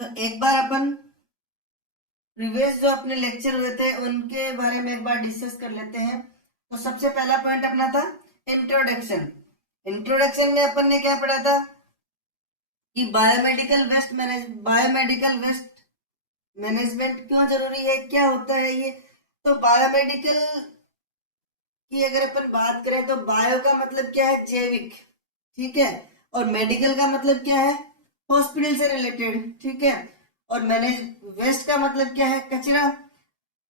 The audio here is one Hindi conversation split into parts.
तो एक बार अपन प्रीवियस जो अपने लेक्चर हुए थे उनके बारे में एक बार डिस्कस कर लेते हैं। तो सबसे पहला पॉइंट अपना था इंट्रोडक्शन। इंट्रोडक्शन में अपन ने क्या पढ़ा था कि बायोमेडिकल वेस्ट मैनेजमेंट क्यों जरूरी है, क्या होता है ये। तो बायोमेडिकल की अगर अपन बात करें तो बायो का मतलब क्या है, जैविक, ठीक है। और मेडिकल का मतलब क्या है, हॉस्पिटल से रिलेटेड, ठीक है। और मैनेज वेस्ट का मतलब क्या है, कचरा।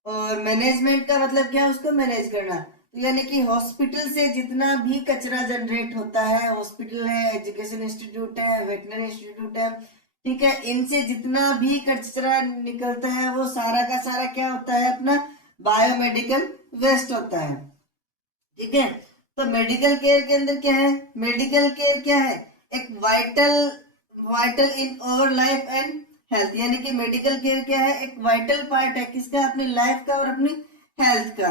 और मैनेजमेंट का मतलब क्या है, उसको मैनेज करना। तो यानी कि हॉस्पिटल से जितना भी कचरा जनरेट होता है, हॉस्पिटल है, एजुकेशन इंस्टीट्यूट है, वेटनरी इंस्टीट्यूट है, ठीक है, इनसे जितना भी कचरा निकलता है वो सारा का सारा क्या होता है, अपना बायोमेडिकल वेस्ट होता है, ठीक है। तो मेडिकल केयर के अंदर क्या है, मेडिकल केयर क्या है, एक vital vital in our life and health. यानी कि मेडिकल केयर क्या है, एक वाइटल पार्ट है किसका, अपनी लाइफ का और अपनी हेल्थ का,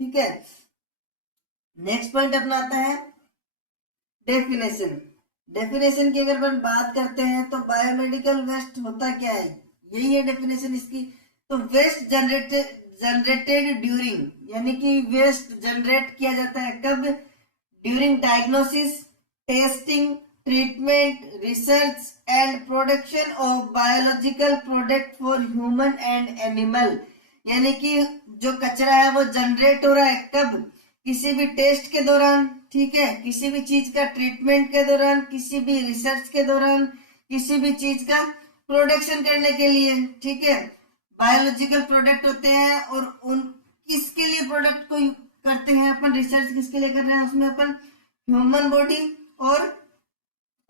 ठीक है। नेक्स्ट पॉइंट अपना आता है डेफिनेशन। डेफिनेशन की अगर अपन बात करते हैं तो बायोमेडिकल वेस्ट होता क्या है, यही है डेफिनेशन इसकी। तो वेस्ट जनरेटेड ड्यूरिंग, यानी कि वेस्ट जनरेट किया जाता है कब, during diagnosis, testing, treatment, research and production of biological product for human and animal. यानी कि जो कचरा है वो जनरेट हो रहा है कब, किसी भी टेस्ट के दौरान, ठीक है, किसी भी चीज का ट्रीटमेंट के दौरान, किसी भी रिसर्च के दौरान, किसी भी चीज का प्रोडक्शन करने के लिए, ठीक है। बायोलॉजिकल प्रोडक्ट होते हैं और उन किसके लिए प्रोडक्ट को करते हैं अपन, रिसर्च किसके लिए कर रहे हैं, उसमें अपन ह्यूमन बॉडी और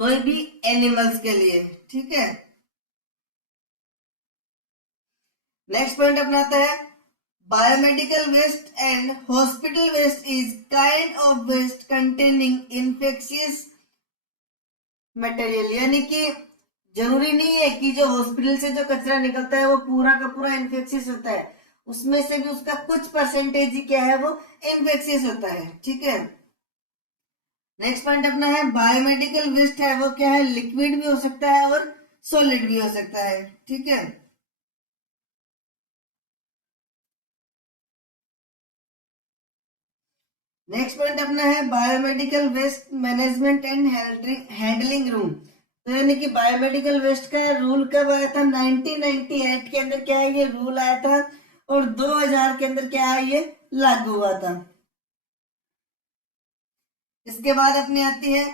कोई भी एनिमल्स के लिए, ठीक है। नेक्स्ट पॉइंट अपना आता है biomedical waste and hospital waste is kind of waste containing infectious material. यानी कि जरूरी नहीं है कि जो हॉस्पिटल से जो कचरा निकलता है वो पूरा का पूरा इन्फेक्शियस होता है, उसमें से भी उसका कुछ परसेंटेज ही क्या है, वो इन्फेक्शियस होता है, ठीक है। नेक्स्ट पॉइंट अपना है बायोमेडिकल वेस्ट है वो क्या है, लिक्विड भी हो सकता है और सॉलिड भी हो सकता है, ठीक है। नेक्स्ट पॉइंट अपना है biomedical waste management and handling room. तो यानी कि बायोमेडिकल वेस्ट का रूल कब आया था, 1998 के अंदर क्या है, ये रूल आया था। और 2000 के अंदर क्या है, ये लागू हुआ था। इसके बाद अपनी आती है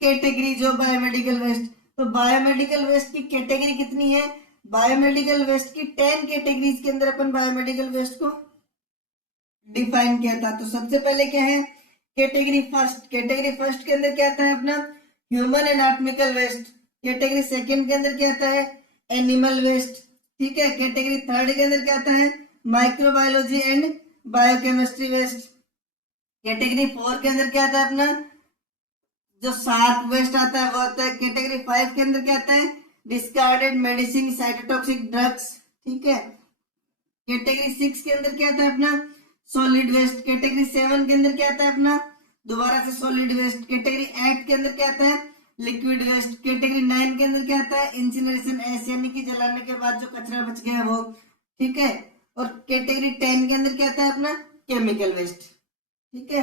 कैटेगरीज ऑफ बायोमेडिकल वेस्ट। तो बायोमेडिकल वेस्ट की कैटेगरी कितनी है, बायोमेडिकल वेस्ट की 10 कैटेगरीज के अंदर अपन बायोमेडिकल वेस्ट को डिफाइन किया था। तो सबसे पहले क्या है, कैटेगरी फर्स्ट। कैटेगरी फर्स्ट के अंदर क्या आता है अपना human anatomical waste. Category second के अंदर क्या आता है, एनिमल वेस्ट, ठीक है। कैटेगरी थर्ड के अंदर क्या आता है, microbiology and biochemistry waste. Category four के अंदर क्या आता है अपना जो शार्प वेस्ट आता है वो आता है। कैटेगरी फाइव के अंदर क्या आता है, डिस्कार्डेड मेडिसिन साइटोटॉक्सिक ड्रग्स, ठीक है। कैटेगरी सिक्स के अंदर क्या आता है अपना सॉलिड वेस्ट। कैटेगरी सेवन के अंदर क्या आता है अपना दोबारा से सॉलिड वेस्ट। कैटेगरी एट के अंदर क्या आता है लिक्विड वेस्ट। कैटेगरी नाइन के अंदर क्या आता है इंसिनरेशन एस, यानी कि जलाने के बाद जो कचरा बच गया वो, ठीक है। और कैटेगरी टेन के अंदर क्या आता है अपना केमिकल वेस्ट, ठीक है।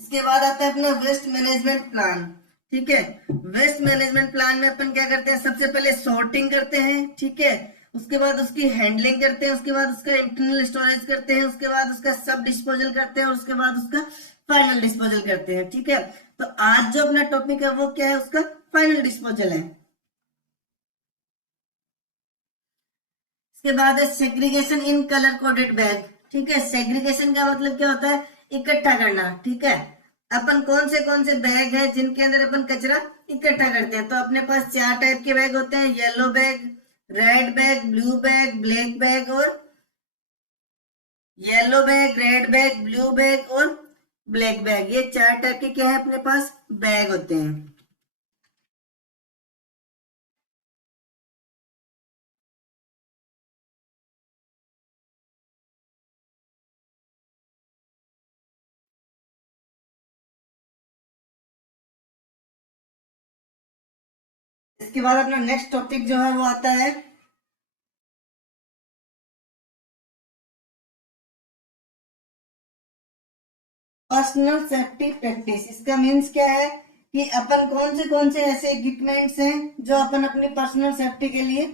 इसके बाद आता है अपना वेस्ट मैनेजमेंट प्लान, ठीक है। वेस्ट मैनेजमेंट प्लान में अपन क्या करते हैं, सबसे पहले सॉर्टिंग करते हैं, ठीक है। उसके बाद उसकी हैंडलिंग करते हैं, उसके बाद उसका इंटरनल स्टोरेज करते हैं, उसके बाद उसका सब डिस्पोजल करते हैं और उसके बाद उसका फाइनल डिस्पोजल करते हैं, ठीक है। तो आज जो अपना टॉपिक है वो क्या है, उसका फाइनल डिस्पोजल है। इसके बाद है segregation in colour coded bag, ठीक है। सेग्रीगेशन का मतलब क्या होता है, इकट्ठा करना, ठीक है। अपन कौन से बैग है जिनके अंदर अपन कचरा इकट्ठा करते हैं। तो अपने पास चार टाइप के बैग होते हैं, yellow bag, red bag, blue bag, black bag और yellow bag, red bag, blue bag और ब्लैक बैग। ये चार टाइप के क्या है अपने पास बैग होते हैं। इसके बाद अपना नेक्स्ट टॉपिक जो है वो आता है पर्सनल सेफ्टी प्रैक्टिस। इसका मीन्स क्या है कि अपन कौन से ऐसे इक्विपमेंट्स हैं जो अपन अपनी पर्सनल सेफ्टी के लिए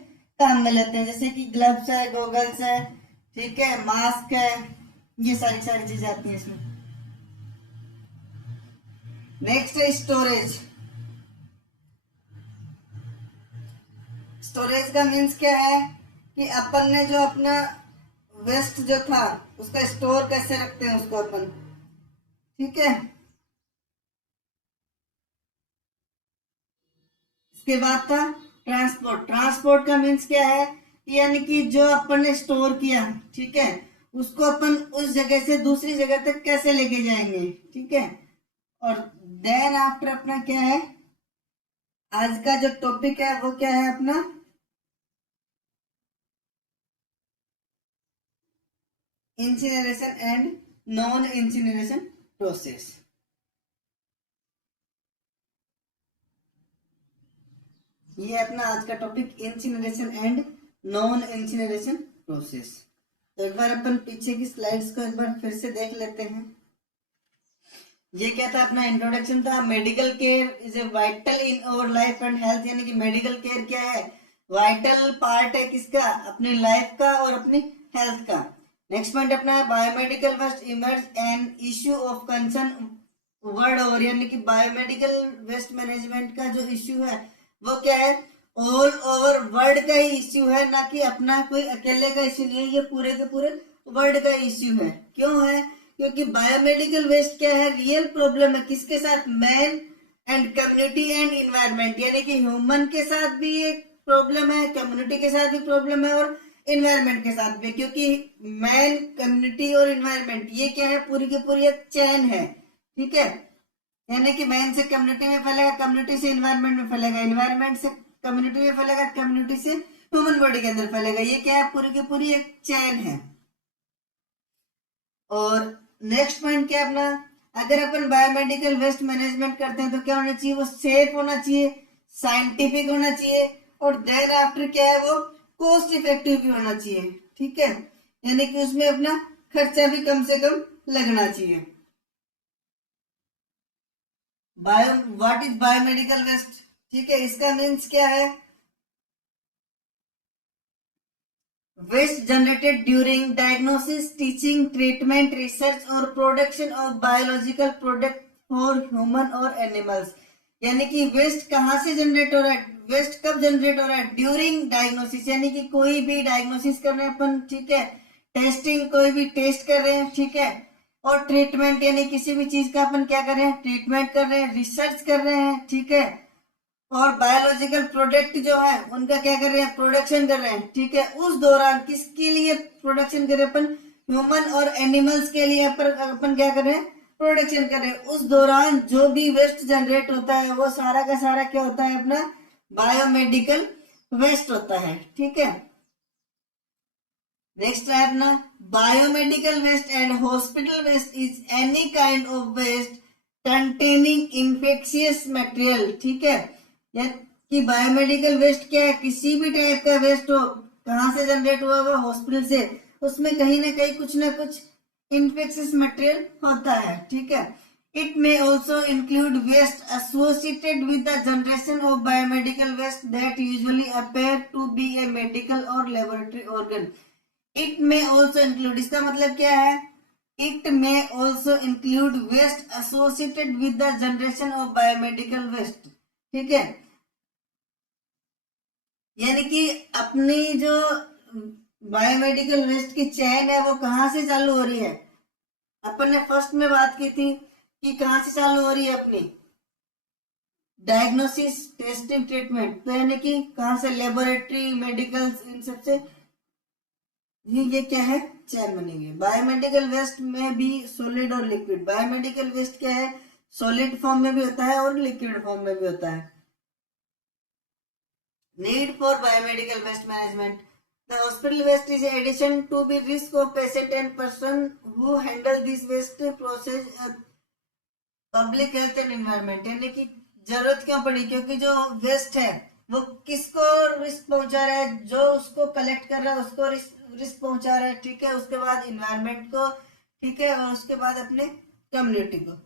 काम में लेते हैं, जैसे कि ग्लव्स है, गॉगल्स है, ठीक है, मास्क है, ये सारी सारी चीजें आती हैं इसमें। नेक्स्ट है स्टोरेज। स्टोरेज का मीन्स क्या है कि अपन ने जो अपना वेस्ट जो था उसका स्टोर कैसे रखते हैं उसको अपन, ठीक है। इसके बाद था ट्रांसपोर्ट। ट्रांसपोर्ट का मीन्स क्या है, यानी कि जो अपन ने स्टोर किया, ठीक है, उसको अपन उस जगह से दूसरी जगह तक कैसे लेके जाएंगे, ठीक है। और देन आफ्टर अपना क्या है, आज का जो टॉपिक है वो क्या है अपना incineration and non incineration process. ये अपना आज का topic incineration and non incineration process. तो एक बार अपन पीछे की स्लाइड्स को एक बार फिर से देख लेते हैं। ये क्या था, अपना इंट्रोडक्शन था। Medical care is a vital in our life and health, यानी कि मेडिकल केयर क्या है, वाइटल पार्ट है किसका, अपनी लाइफ का और अपनी हेल्थ का। नेक्स्ट पॉइंट अपना है biomedical waste emerge an issue of concern world over, यानी कि बायोमेडिकल वेस्ट मैनेजमेंट का जो इश्यू है वो क्या है, ऑल ओवर वर्ल्ड का ही इश्यू है, ना कि अपना कोई अकेले का इश्यू नहीं है, ये पूरे के पूरे वर्ल्ड का इश्यू है। क्यों है, क्योंकि बायोमेडिकल वेस्ट क्या है, रियल प्रॉब्लम है किसके साथ, man and community and environment, यानी कि ह्यूमन के साथ भी एक प्रॉब्लम है, कम्युनिटी के साथ भी प्रॉब्लम है और इन्वायरमेंट के साथ भी, क्योंकि मैन, कम्युनिटी और इन्वायरमेंट ये क्या है, पूरी की पूरी एक चेन है, ठीक है। यानी कि मैन से कम्युनिटी में फैलेगा, कम्युनिटी से इन्वायरमेंट में फैलेगा, इन्वायरमेंट से कम्युनिटी में फैलेगा, कम्युनिटी से ह्यूमन बॉडी के अंदर फैलेगा। ये क्या है, पूरी की पूरी एक चेन है। और नेक्स्ट पॉइंट क्या अपना, अगर अपन बायोमेडिकल वेस्ट मैनेजमेंट करते हैं तो क्या होना चाहिए, वो सेफ होना चाहिए, साइंटिफिक होना चाहिए और देन आफ्टर क्या है वो कॉस्ट इफेक्टिव भी होना चाहिए, ठीक है। यानी कि उसमें अपना खर्चा भी कम से कम लगना चाहिए। Bio what is biomedical waste, ठीक है, इसका मीन्स क्या है, waste generated during diagnosis, teaching, treatment, research और production of biological product for human और एनिमल्स। यानी कि वेस्ट कहाँ से जनरेट हो रहा है, वेस्ट कब जनरेट हो रहा है, ड्यूरिंग डायग्नोसिस, यानी कि कोई भी डायग्नोसिस कर रहे हैं अपन, ठीक है, टेस्टिंग, कोई भी टेस्ट कर रहे हैं, ठीक है, और ट्रीटमेंट यानी किसी भी चीज का अपन क्या कर रहे हैं, ट्रीटमेंट कर रहे हैं, रिसर्च कर रहे हैं, ठीक है, और बायोलॉजिकल प्रोडक्ट जो है उनका क्या कर रहे हैं, प्रोडक्शन कर रहे हैं, ठीक है। उस दौरान किसके लिए प्रोडक्शन कर रहे हैं अपन, ह्यूमन और एनिमल्स के लिए अपन क्या कर रहे हैं, प्रोडक्शन कर रहे हैं। उस दौरान जो भी वेस्ट जनरेट होता है वो सारा का सारा क्या होता है, अपना बायोमेडिकल वेस्ट होता है, ठीक है। नेक्स्ट है अपना biomedical waste and hospital waste is any kind of waste containing infectious material, ठीक है। कि बायोमेडिकल वेस्ट क्या है, किसी भी टाइप का वेस्ट हो, कहां से जनरेट हुआ हुआ, हॉस्पिटल से, उसमें कहीं ना कुछ इंफेक्शियस मटेरियल होता है, ठीक है। It may also include waste associated with the generation of biomedical waste that usually appear to be a medical और laboratory organ. It may also include, इसका मतलब क्या है, it may also include waste associated with the generation of biomedical waste, ठीक है। यानी कि अपनी जो बायोमेडिकल वेस्ट की चेन है वो कहां से चालू हो रही है, अपन ने फर्स्ट में बात की थी कि कहां से चालू हो रही है अपनी डायग्नोसिस, टेस्टिंग, ट्रीटमेंट, तो यानी कि कहां से, लेबोरेटरी, मेडिकल, इन सबसे ये क्या है, चेन बनी हुई है। बायोमेडिकल वेस्ट में भी सॉलिड और लिक्विड, बायोमेडिकल वेस्ट क्या है, सॉलिड फॉर्म में भी होता है और लिक्विड फॉर्म में भी होता है। Need for biomedical waste management. The hospital waste is addition to the risk of patient and person who handle this waste process, public health and environment। यानी कि जरूरत क्यों पड़ी, क्योंकि जो वेस्ट है वो किसको रिस्क पहुंचा रहा है, जो उसको कलेक्ट कर रहा है उसको रिस्क पहुंचा रहा है, ठीक है। उसके बाद इन्वायरमेंट को, ठीक है, और उसके बाद अपने कम्युनिटी को।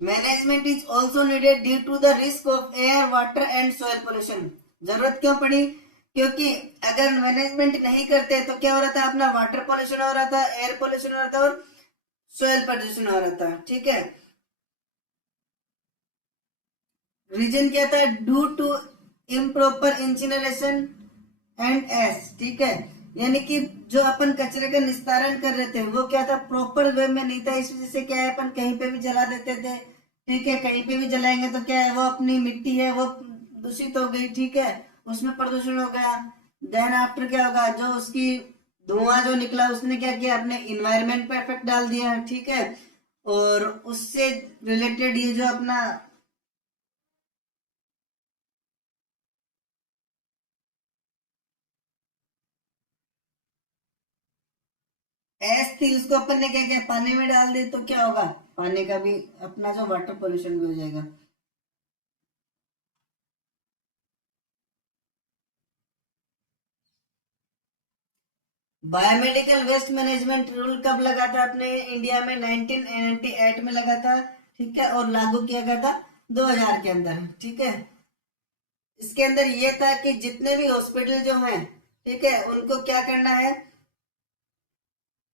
Management is also needed due to the risk of air water and soil pollution. जरूरत क्यों पड़ी? क्योंकि अगर मैनेजमेंट नहीं करते तो क्या हो रहा था, अपना वाटर पोल्यूशन हो रहा था, एयर पोल्यूशन हो रहा था और सॉइल पोल्यूशन हो रहा था, ठीक है। रीजन क्या था? Due to improper incineration and S, ठीक है। यानी कि जो अपन कचरे का निस्तारण कर रहे थे वो क्या था, प्रॉपर वे में नहीं था। इस वजह से क्या है, अपन कहीं पे भी जला देते थे, ठीक है। कहीं पे भी जलाएंगे तो क्या है, वो अपनी मिट्टी है वो दूषित हो गई, ठीक है, उसमें प्रदूषण हो गया। देन आफ्टर क्या होगा, जो उसकी धुआं जो निकला उसने क्या किया, अपने इन्वायरमेंट पे इफेक्ट डाल दिया, ठीक है। और उससे रिलेटेड ये जो अपना एस थी उसको अपन ने क्या किया, पानी में डाल दी, तो क्या होगा, पानी का भी अपना जो वाटर पोल्यूशन भी हो जाएगा। बायोमेडिकल वेस्ट मैनेजमेंट रूल कब लगा था अपने इंडिया में? 1998 में लगा था, ठीक है, और लागू किया गया था 2000 के अंदर, ठीक है। इसके अंदर ये था कि जितने भी हॉस्पिटल जो हैं, ठीक है, उनको क्या करना है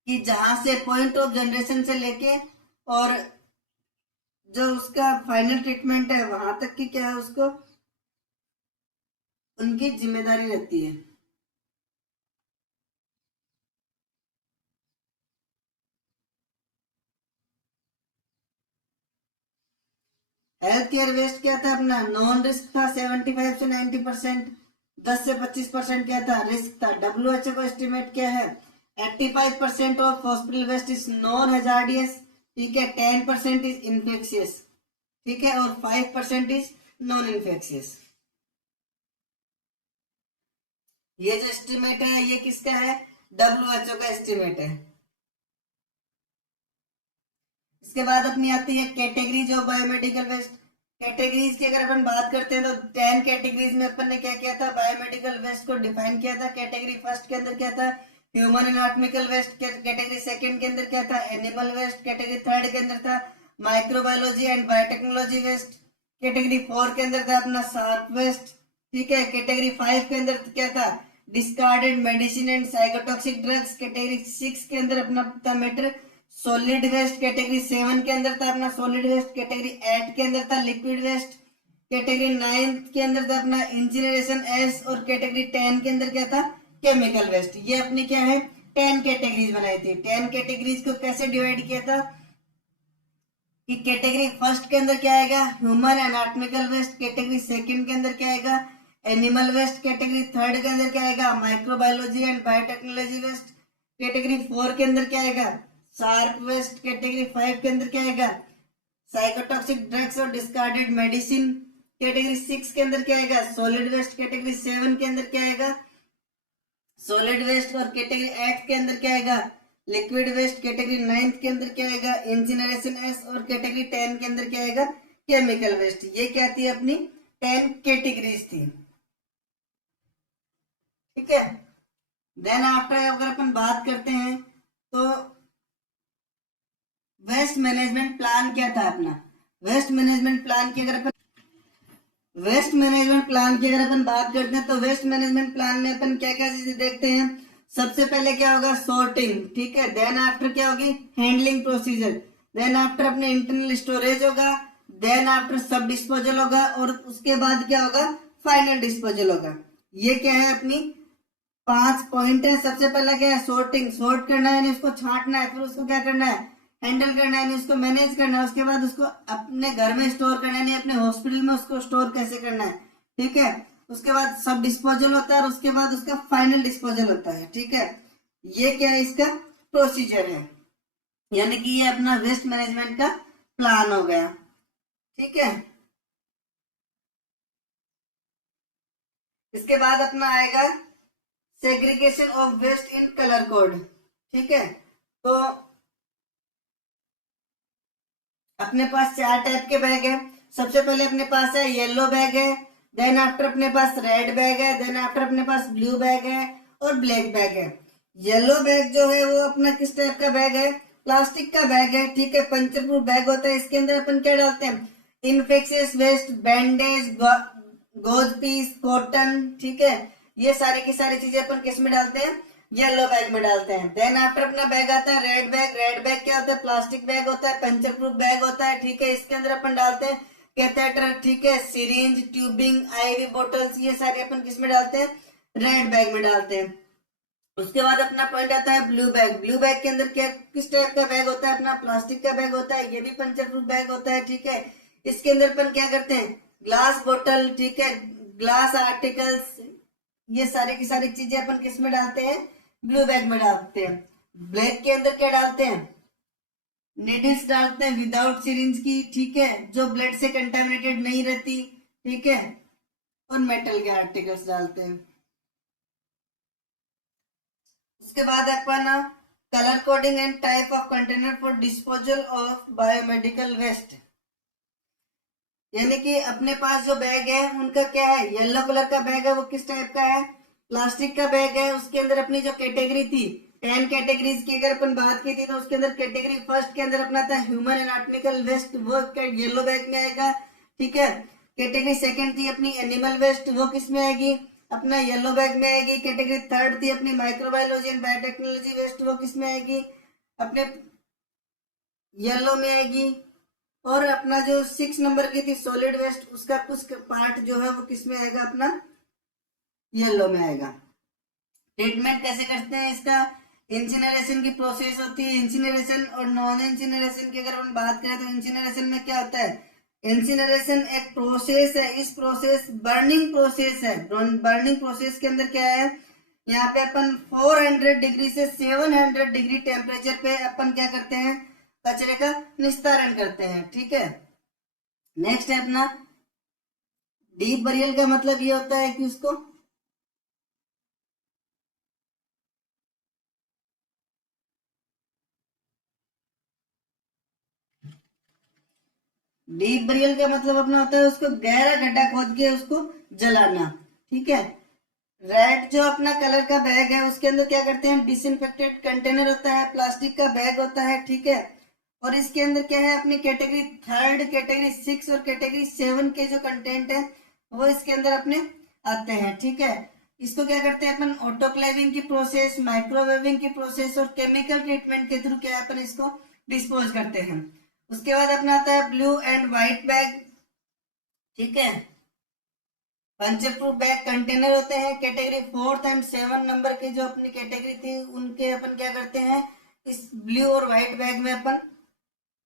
कि जहां से पॉइंट ऑफ जनरेशन से लेके और जो उसका फाइनल ट्रीटमेंट है वहां तक की क्या है, उसको उनकी जिम्मेदारी रहती है। हेल्थ केयर वेस्ट क्या था अपना? नॉन रिस्क था 75 से 90%। 10 से 25% क्या था, रिस्क था। डब्ल्यू एच ओ का एस्टिमेट क्या है? 85% of hospital waste is non hazardous, ठीक है। 10% इज इन्फेक्शियस, ठीक है, और 5% इज नॉन इन्फेक्शियस। ये जो एस्टिमेट है ये किसका है? डब्ल्यू एच ओ का एस्टिमेट है। इसके बाद अपनी आती है categories of biomedical waste. Categories की अगर अपन बात करते हैं तो 10 कैटेगरीज में अपन ने क्या किया था, बायोमेडिकल वेस्ट को डिफाइन किया था। कैटेगरी फर्स्ट के अंदर क्या था, human anatomical waste. Category second के अंदर क्या था, एनिमल वेस्ट। कैटेगरी थर्ड के अंदर था microbiology and biotechnology waste. Category four के अंदर था अपना शार्प वेस्ट, ठीक है। कैटेगरी फाइव के अंदर क्या था, discarded medicine and cytotoxic drugs. Category six के अंदर अपना था matter solid waste. Category seven के अंदर था अपना सॉलिड वेस्ट। कैटेगरी एट के अंदर था लिक्विड वेस्ट। कैटेगरी नाइन के अंदर था अपना इंजीनियरेशन एस। और कैटेगरी 10 के अंदर क्या था, केमिकल वेस्ट। ये अपनी क्या है, 10 कैटेगरीज बनाई थी। 10 कैटेगरीज को कैसे डिवाइड किया था कि कैटेगरी फर्स्ट के अंदर क्या आएगा, human anatomical waste. Category second के अंदर क्या आएगा, एनिमल वेस्ट। कैटेगरी थर्ड के अंदर क्या आएगा, microbiology and biotechnology waste. Category four के अंदर क्या आएगा, शार्प वेस्ट। कैटेगरी फाइव के अंदर क्या आएगा, साइकोटॉक्सिक ड्रग्स और डिस्कार्डेड मेडिसिन। कैटेगरी सिक्स के अंदर क्या आएगा, सॉलिड वेस्ट। कैटेगरी सेवन के अंदर क्या आएगा, सॉलिड वेस्ट। और कैटेगरी एट के अंदर क्या आएगा, लिक्विड वेस्ट। कैटेगरी नाइन्थ के अंदर क्या आएगा, इंसिनरेशन एस। और कैटेगरी 10 के अंदर क्या आएगा, केमिकल वेस्ट। ये क्या थी, अपनी 10 कैटेगरीज थी, ठीक है। देन आफ्टर अगर अपन बात करते हैं तो वेस्ट मैनेजमेंट प्लान क्या था अपना? वेस्ट मैनेजमेंट प्लान की अगर अपन बात करते हैं तो वेस्ट मैनेजमेंट प्लान में अपन क्या क्या चीजें देखते हैं। सबसे पहले क्या होगा, सॉर्टिंग, ठीक है। देन आफ्टर क्या होगी, हैंडलिंग प्रोसीजर। देन आफ्टर अपने इंटरनल स्टोरेज होगा। देन आफ्टर सब डिस्पोजल होगा। और उसके बाद क्या होगा, फाइनल डिस्पोजल होगा। ये क्या है, अपनी 5 पॉइंट है। सबसे पहला क्या है, सॉर्टिंग। सॉर्ट करना है यानी उसको छांटना है, फिर उसको क्या करना है, हैंडल करना है यानी उसको मैनेज करना है। उसके बाद उसको अपने घर में स्टोर करना है यानी अपने हॉस्पिटल में उसको स्टोर कैसे करना है, ठीक है। उसके बाद सब डिस्पोजल होता है और उसके बाद उसका फाइनल डिस्पोजल होता है, ठीक है। ये क्या है, इसका प्रोसीजर है, यानी कि ये अपना वेस्ट मैनेजमेंट का प्लान हो गया, ठीक है। इसके बाद अपना आएगा segregation of waste in colour code, ठीक है। तो अपने पास 4 टाइप के बैग है। सबसे पहले अपने पास है येलो बैग है, देन आफ्टर अपने पास रेड बैग है, देन आफ्टर अपने पास ब्लू बैग है और ब्लैक बैग है। येलो बैग जो है वो अपना किस टाइप का बैग है, प्लास्टिक का बैग है, ठीक है, पंचर प्रूफ बैग होता है। इसके अंदर अपन क्या डालते हैं, infectious waste, bandage, gauze piece, cotton, ठीक है, ये सारी की सारी चीजें अपन किस में डालते हैं, येलो बैग में डालते हैं। देन आफ्टर अपना बैग आता है रेड बैग। रेड बैग क्या होता है, प्लास्टिक बैग होता है, पंचर प्रूफ बैग होता है, ठीक है। इसके अंदर अपन डालते हैं कैथेटर, ठीक है, सिरिंज, ट्यूबिंग, आईवी बोटल्स, ये सारे अपन किस में डालते हैं, रेड बैग में डालते हैं। उसके बाद अपना पॉइंट आता है ब्लू बैग। ब्लू बैग के अंदर क्या किस टाइप का बैग होता है, अपना प्लास्टिक का बैग होता है, ये भी पंचर प्रूफ बैग होता है, ठीक है। इसके अंदर अपन क्या करते हैं, ग्लास बोतल, ठीक है, ग्लास आर्टिकल्स, ये सारी की सारी चीजें अपन किस में डालते हैं, ब्लू बैग में डालते हैं। ब्लैक के अंदर क्या डालते हैं, निडल्स डालते हैं विदाउट सिरिंज की, ठीक है, जो ब्लड से कंटामिनेटेड नहीं रहती, ठीक है, और मेटल के आर्टिकल्स डालते हैं। उसके बाद अपन colour coding and type of container for disposal of biomedical waste, यानी कि अपने पास जो बैग है उनका क्या है, येलो कलर का बैग है वो किस टाइप का है, प्लास्टिक का बैग है। उसके अंदर अपनी जो कैटेगरी थी 10 कैटेगरीज की अगर अपन बात की थी तो उसके अंदर कैटेगरी फर्स्ट के अंदर अपना था ह्यूमन एनाटॉमिकल वेस्ट, वो येलो बैग में आएगा, ठीक है। कैटेगरी सेकंड थी अपनी एनिमल वेस्ट, वो किस में आएगी, अपना येलो बैग में आएगी। कैटेगरी थर्ड थी अपनी माइक्रोबायोलॉजी एंड बायोटेक्नोलॉजी वेस्ट, वो किस में आएगी, अपने येलो में आएगी। और अपना जो 6 नंबर की थी सॉलिड वेस्ट, उसका कुछ पार्ट जो है वो किस में आएगा, अपना येलो में आएगा। ट्रीटमेंट कैसे करते हैं इसका, इंसिनरेशन की प्रोसेस होती है, इंसिनरेशन और नॉन इंसिनरेशन की अगर हम बात करें तो इंसिनरेशन में क्या होता है, इंसिनरेशन एक प्रोसेस है, इस प्रोसेस बर्निंग प्रोसेस है। बर्निंग प्रोसेस के अंदर क्या है, यहाँ पे अपन 400 डिग्री से 700 डिग्री टेम्परेचर पे अपन क्या करते हैं, कचरे का निस्तारण करते हैं, ठीक है। नेक्स्ट है अपना डीप बरियल का मतलब ये होता है कि उसको डीप बरियल का मतलब अपना होता है उसको गहरा गड्ढा खोद के उसको जलाना, ठीक है। रेड जो अपना कलर का बैग है उसके अंदर क्या करते हैं, डिसइंफेक्टेड कंटेनर होता है, प्लास्टिक का बैग होता है, ठीक है। और इसके अंदर क्या है, अपनी कैटेगरी थर्ड, कैटेगरी 6 और कैटेगरी 7 के जो कंटेंट है वो इसके अंदर अपने आते हैं, ठीक है। इसको क्या करते हैं अपन, ऑटोक्लेविंग की प्रोसेस, माइक्रोवेविंग की प्रोसेस और केमिकल ट्रीटमेंट के थ्रू क्या अपन इसको डिस्पोज करते हैं। उसके बाद अपना आता है ब्लू एंड व्हाइट बैग, ठीक है, पंचर प्रूफ बैग कंटेनर होते हैं। कैटेगरी 4 एंड 7 नंबर की जो अपनी कैटेगरी थी उनके अपन क्या करते हैं, इस ब्लू और व्हाइट बैग में अपन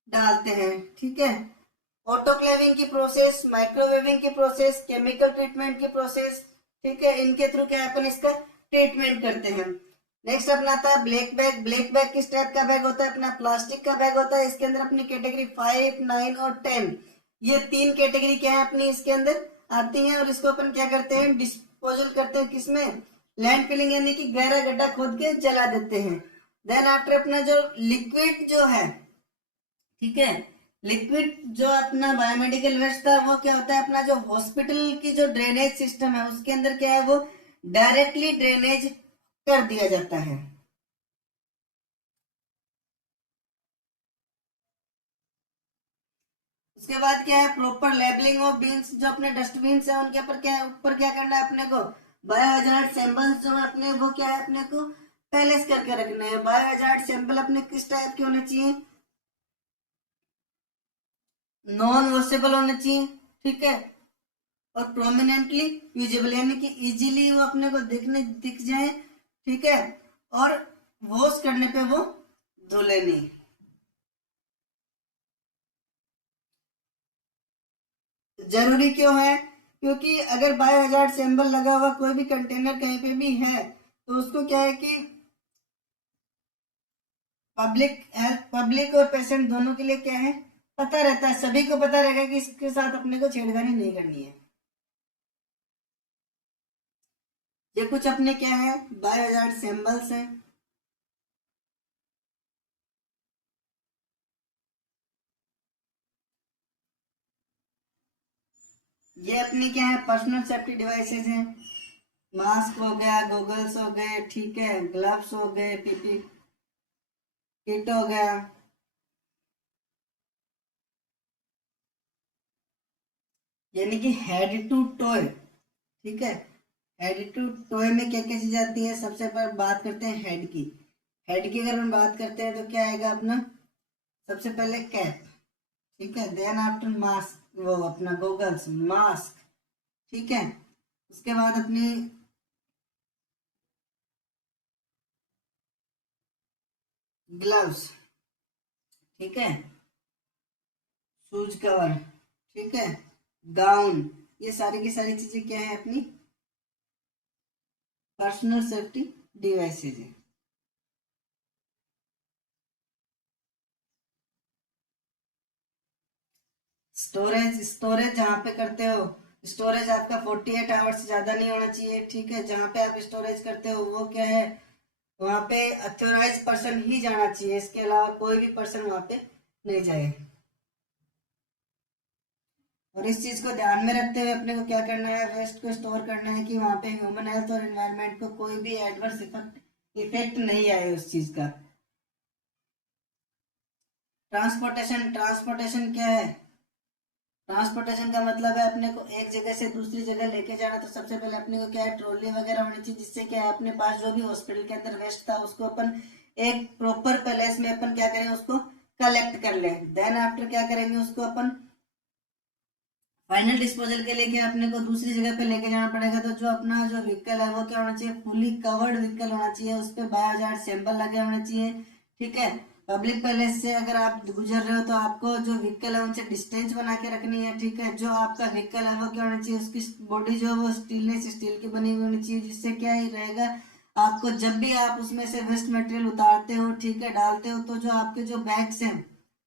डालते हैं, ठीक है। ऑटोक्लेविंग की प्रोसेस, माइक्रोवेविंग की प्रोसेस, केमिकल ट्रीटमेंट की प्रोसेस, ठीक है, इनके थ्रू क्या अपन इसका ट्रीटमेंट करते हैं। नेक्स्ट अपना आता है ब्लैक बैग। ब्लैक बैग किस टाइप का बैग होता है, अपना प्लास्टिक का बैग होता है। इसके अंदर अपनी कैटेगरी 5, 9 और 10, ये 3 कैटेगरी क्या है अपनी इसके अंदर आती हैं। और इसको अपन क्या करते हैं, डिस्पोजल करते हैं किसमें, लैंड फिलिंग, यानी कि गहरा गड्ढा खोद के जला देते हैं। देन आफ्टर अपना जो लिक्विड जो है, ठीक है, लिक्विड जो अपना बायोमेडिकल वेस्ट था वो क्या होता है, अपना जो हॉस्पिटल की जो ड्रेनेज सिस्टम है उसके अंदर क्या है, वो डायरेक्टली ड्रेनेज कर दिया जाता है। उसके बाद क्या है, प्रॉपर लेबलिंग ऑफ बीन्स, जो अपने डस्टबिन है उनके ऊपर क्या करना है अपने को, बायो हजार्ड सैंपल्स जो है अपने वो क्या है अपने को पैलेस करके रखना है। बायो हजार्ड सैंपल अपने किस टाइप के होने चाहिए, नॉन वॉशेबल होने चाहिए, ठीक है, और प्रोमिनेंटली यूजेबल, यानी कि इजीली वो अपने को दिख जाए, ठीक है, और वॉश करने पे वो धुले नहीं। जरूरी क्यों है, क्योंकि अगर बायो हजार्ड सिंबल लगा हुआ कोई भी कंटेनर कहीं पे भी है तो उसको क्या है कि पब्लिक और पेशेंट दोनों के लिए क्या है, पता रहता है, सभी को पता रहेगा कि इसके साथ अपने को छेड़खानी नहीं करनी है। ये कुछ अपने क्या है, बायो हजार्ड सिंबल्स हैं। ये अपनी क्या है, पर्सनल सेफ्टी डिवाइसेज हैं। मास्क हो गया, गोगल्स हो गए, ठीक है, ग्लव्स हो गए, पीपी किट हो गया। यानी कि हेड टू टोय, ठीक है। हेड टू टोय में क्या क्या चीज आती है, सबसे पहले बात करते हैं हेड की। हेड की अगर हम बात करते हैं तो क्या आएगा अपना, सबसे पहले कैप, ठीक है, देन आफ्टर मास्क, वो अपना गोगल्स, मास्क, ठीक है। उसके बाद अपनी ग्लव्स, ठीक है, शूज कवर, ठीक है, गाउन। ये सारी की सारी चीजें क्या है, अपनी पर्सनल सेफ्टी डिवाइसेज है। स्टोरेज, स्टोरेज जहाँ पे करते हो, स्टोरेज आपका 48 आवर्स से ज्यादा नहीं होना चाहिए, ठीक है। जहाँ पे आप स्टोरेज करते हो वो क्या है, वहाँ पे अथोराइज पर्सन ही जाना चाहिए, इसके अलावा कोई भी पर्सन वहाँ पे नहीं जाए। और इस चीज को ध्यान में रखते हुए अपने को क्या करना है, वेस्ट को स्टोर करना है कि वहाँ पे ह्यूमन हेल्थ और एनवायरनमेंट को कोई भी एडवर्स इफेक्ट नहीं आए उस चीज का। ट्रांसपोर्टेशन, ट्रांसपोर्टेशन क्या है, ट्रांसपोर्टेशन का मतलब है अपने को एक जगह से दूसरी जगह लेके जाना। तो सबसे पहले अपने को क्या है, ट्रॉली वगैरह होनी चाहिए, जिससे क्या है अपने पास जो भी हॉस्पिटल के अंदर वेस्ट था उसको अपन एक प्रॉपर प्लेस में अपन क्या करें, उसको कलेक्ट कर ले। देन आफ्टर क्या करेंगे, उसको अपन फाइनल डिस्पोजल के लिए क्या अपने को दूसरी जगह पे लेके जाना पड़ेगा। तो जो अपना जो व्हीकल है वो क्या होना चाहिए, फुली कवर्ड व्हीकल होना चाहिए, उस पर बायोजार्ड सैंपल लगे होने चाहिए, ठीक है। पब्लिक प्लेस से अगर आप गुजर रहे हो तो आपको जो व्हीकल है उनसे डिस्टेंस बना के रखनी है, ठीक है। जो आपका व्हीकल है वो क्या होना चाहिए, उसकी बॉडी जो है वो स्टीलनेस स्टील की बनी हुई होनी चाहिए, जिससे क्या ही रहेगा, आपको जब भी आप उसमें से वेस्ट मटेरियल उतारते हो, ठीक है, डालते हो, तो जो आपके जो बैग्स हैं,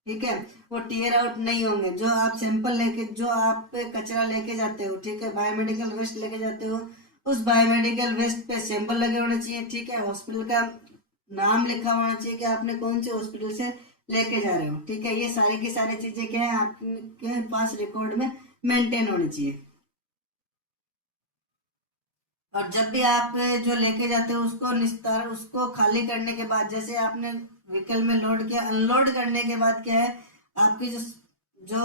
ठीक है, वो टीयर आउट नहीं होंगे। जो आप सैंपल लेके, जो आप कचरा लेके जाते हो, ठीक है, बायोमेडिकल वेस्ट लेके जाते हो, उस बायोमेडिकल वेस्ट पे सैंपल लगे होने चाहिए, ठीक है। हॉस्पिटल का नाम लिखा होना चाहिए कि आपने कौन से हॉस्पिटल से लेके जा रहे हो, ठीक है। ये सारी की सारी चीजें क्या है आपके पास रिकॉर्ड में मेंटेन होनी चाहिए। और जब भी आप जो लेके जाते हो उसको निस्तार, उसको खाली करने के बाद, जैसे आपने व्हीकल में लोड किया, अनलोड करने के बाद क्या है, आपकी जो जो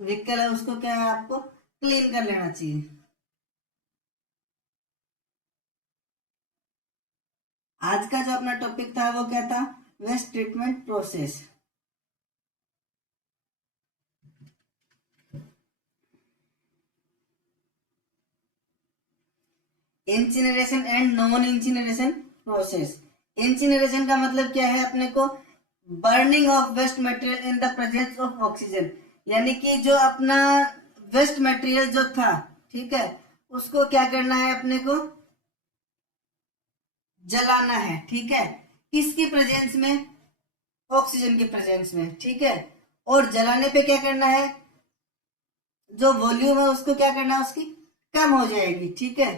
व्हीकल है उसको क्या है, आपको क्लीन कर लेना चाहिए। आज का जो अपना टॉपिक था वो क्या था, waste treatment process. Incineration and non incineration process. Incineration का मतलब क्या है, अपने को burning of waste material in the presence of oxygen. यानी कि जो अपना वेस्ट मटेरियल जो था, ठीक है, उसको क्या करना है, अपने को जलाना है, ठीक है। किसकी प्रेजेंस में, ऑक्सीजन की प्रेजेंस में, ठीक है। और जलाने पे क्या करना है, जो वॉल्यूम है उसको क्या करना है, उसकी कम हो जाएगी, ठीक है।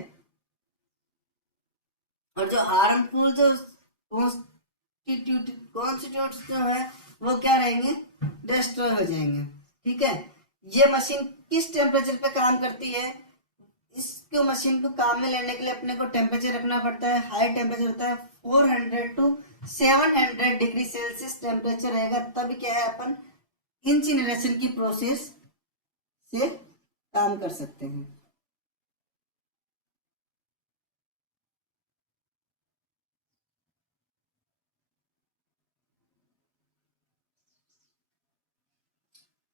और जो हार्मफुल जो कॉन्स्टिट्यूट्स जो है वो क्या रहेंगे, डिस्ट्रॉय हो जाएंगे, ठीक है। ये मशीन किस टेम्परेचर पे काम करती है, इसको मशीन को काम में लेने के लिए अपने को टेम्परेचर रखना पड़ता है, हाई टेम्परेचर होता है 400 टू 700 डिग्री सेल्सियस टेम्परेचर रहेगा, तब क्या है अपन इंसिनरेशन की प्रोसेस से काम कर सकते हैं।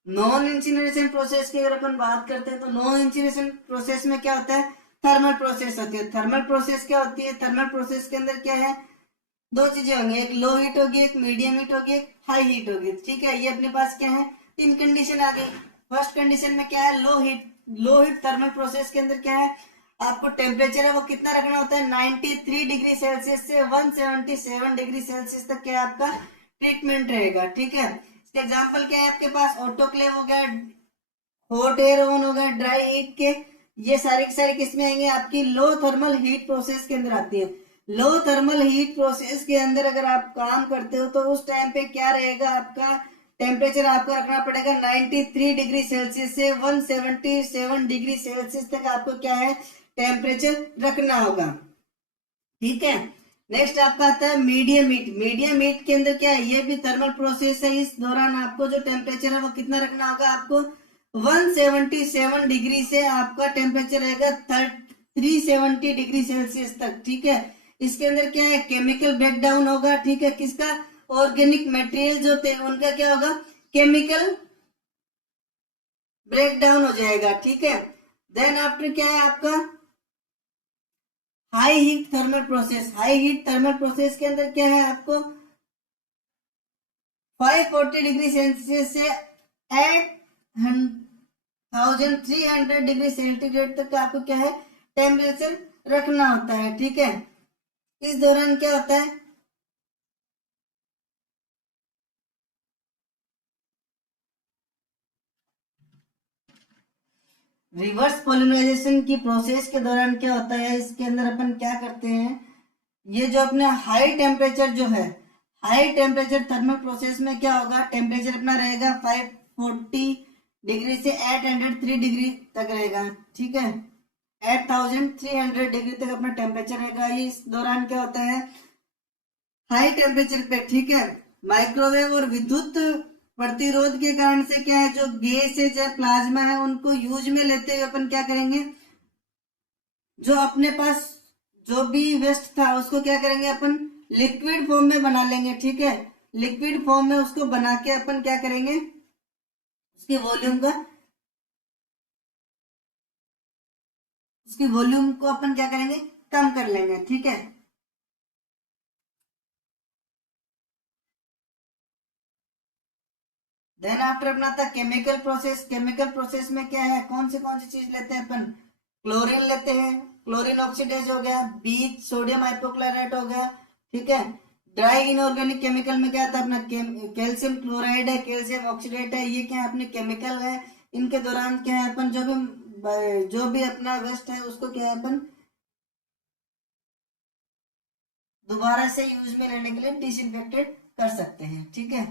नॉन इंसिनरेशन प्रोसेस की अगर अपन बात करते हैं तो नॉन इंसिनरेशन प्रोसेस में क्या होता है, थर्मल प्रोसेस होती है। थर्मल प्रोसेस क्या होती है, थर्मल प्रोसेस के अंदर क्या है, दो चीजें होंगी, एक लो हीट होगी, एक मीडियम हीट होगी, एक हाई हीट होगी, ठीक है। ये अपने पास क्या है, तीन कंडीशन आ गई। फर्स्ट कंडीशन में क्या है, low heat. Low heat thermal process के अंदर क्या है, आपको टेम्परेचर है वो कितना रखना होता है, 93 डिग्री सेल्सियस से 177 डिग्री सेल्सियस तक क्या आपका ट्रीटमेंट रहेगा, ठीक है। इसका एग्जाम्पल क्या है, आपके पास ऑटोक्लेव हो गया, हॉट एयर ओवन हो गया, ड्राई हीट के, ये सारी की सारी किसमें आएंगे, आपकी लो थर्मल हीट प्रोसेस के अंदर आती है। लो थर्मल हीट प्रोसेस के अंदर अगर आप काम करते हो तो उस टाइम पे क्या रहेगा, आपका टेम्परेचर आपको रखना पड़ेगा 93 डिग्री सेल्सियस से 177 डिग्री सेल्सियस तक आपको क्या है टेम्परेचर रखना होगा। ठीक है, नेक्स्ट आपका आता है मीडियम हीट। मीडियम हीट के अंदर क्या है, ये भी थर्मल प्रोसेस है। इस दौरान आपको जो टेम्परेचर है वो कितना रखना होगा, आपको 177 डिग्री से आपका टेम्परेचर रहेगा 370 डिग्री सेल्सियस तक। ठीक है, इसके अंदर क्या है केमिकल ब्रेकडाउन होगा। ठीक है, किसका, ऑर्गेनिक मटेरियल जो थे उनका क्या होगा, केमिकल ब्रेकडाउन हो जाएगा। ठीक है, देन आफ्टर क्या है आपका high heat thermal process. High heat thermal process के अंदर क्या है, आपको 540 डिग्री सेल्सियस से 8300 डिग्री सेंटीग्रेड तक आपको क्या है टेम्परेचर रखना होता है। ठीक है, इस दौरान क्या होता है, रिवर्स पॉलिमराइजेशन की प्रोसेस के दौरान क्या होता है, इसके अंदर अपन क्या करते हैं, ये जो अपने हाई टेम्परेचर जो है, हाई टेम्परेचर थर्मल प्रोसेस में क्या होगा, टेम्परेचर अपना रहेगा 540 डिग्री से 803 डिग्री तक रहेगा। ठीक है, 8300 डिग्री तक अपना टेम्परेचर रहेगा। ये इस दौरान क्या होता है हाई टेम्परेचर पे, ठीक है, माइक्रोवेव और विद्युत प्रतिरोध के कारण से क्या है, जो गैस है चाहे प्लाज्मा है उनको यूज में लेते हुए अपन क्या करेंगे, जो अपने पास जो भी वेस्ट था उसको क्या करेंगे अपन लिक्विड फॉर्म में बना लेंगे। ठीक है, लिक्विड फॉर्म में उसको बना के अपन क्या करेंगे, उसके वॉल्यूम को अपन क्या करेंगे कम कर लेंगे। ठीक है, देन आफ्टर अपना था केमिकल प्रोसेस। केमिकल प्रोसेस में क्या है, कौन सी चीज लेते हैं अपन, क्लोरीन लेते हैं, क्लोरीन ऑक्सीडेज हो गया, बीच सोडियम हाइपोक्लोराइट हो गया। ठीक है, ड्राई इनऑर्गेनिक केमिकल में क्या आता है अपना कैल्शियम क्लोराइड है, कैल्शियम ऑक्सीडेट है, ये क्या है अपने केमिकल है। इनके दौरान क्या है अपन जो भी अपना वेस्ट है उसको क्या है अपन दोबारा से यूज में लेने के लिए डिसइंफेक्टेड कर सकते हैं। ठीक है,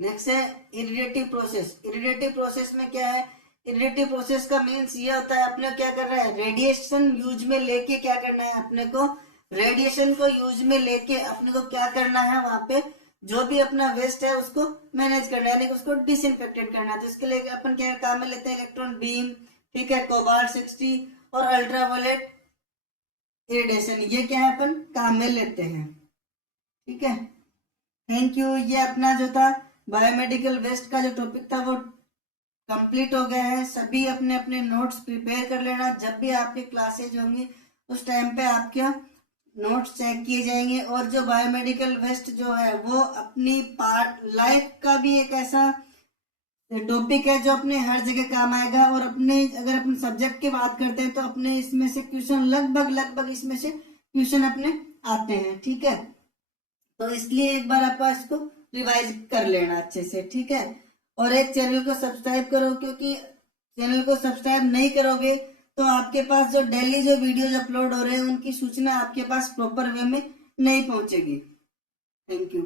नेक्स्ट है इरिडेटिव प्रोसेस। इरिडेटिव प्रोसेस में क्या है, इरिडेटिव प्रोसेस का मीन्स ये होता है अपने क्या कर रहा है, रेडिएशन यूज में लेके क्या करना है अपने को, रेडिएशन को यूज में लेके अपने को क्या करना है, वहां पे जो भी अपना वेस्ट है उसको मैनेज करना है, यानी कि उसको डिसइंफेक्टेड करना है। तो इसके लिए अपन क्या काम में लेते हैं, इलेक्ट्रॉन बीम, ठीक है, कोबाल्ट 60 और अल्ट्रावायलेट इरिडेशन, ये क्या है अपन काम में लेते हैं। ठीक है, थैंक यू। ये अपना जो था बायोमेडिकल वेस्ट का जो टॉपिक था वो कंप्लीट हो गया है। सभी अपने अपने नोट्स प्रिपेयर कर लेना, जब भी आपकी क्लासेज होंगी उस टाइम पे आपके नोट्स चेक किए जाएंगे। और जो बायोमेडिकल वेस्ट जो है वो अपनी पार्ट लाइफ का भी एक ऐसा टॉपिक है जो अपने हर जगह काम आएगा। और अपने अगर अपने सब्जेक्ट की बात करते हैं तो अपने इसमें से क्वेश्चन लगभग इसमें से क्वेश्चन अपने आते हैं। ठीक है, तो इसलिए एक बार आप इसको रिवाइज कर लेना अच्छे से। ठीक है, और एक चैनल को सब्सक्राइब करो, क्योंकि चैनल को सब्सक्राइब नहीं करोगे तो आपके पास जो डेली जो वीडियोज अपलोड हो रहे हैं उनकी सूचना आपके पास प्रॉपर वे में नहीं पहुंचेगी। Thank you.